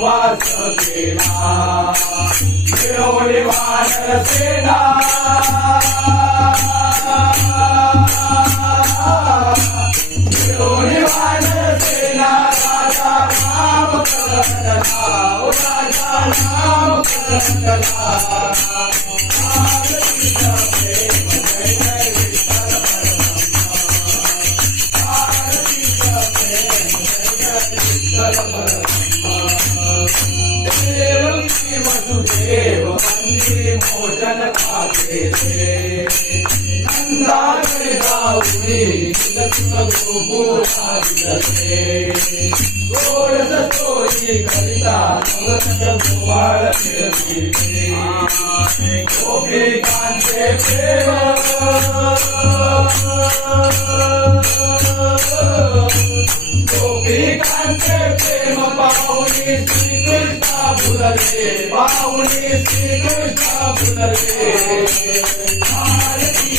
वनवास केला मिळवली वानर सेना मिळवली वानर सेना राजा नाम करतला राजा नाम करतला देवकी वसुदेव वंदे मोचन पाके नंदाने गाऊनी गोपुरादिले गोरस तोरी करिता नवरस गोपाळ फिरविले गोपिकांचे प्रेम गोपिकांचे प्रेम पाहुनी श्रीकृष्ण फुलले पाहुनी श्रीकृष्ण फुलले भारती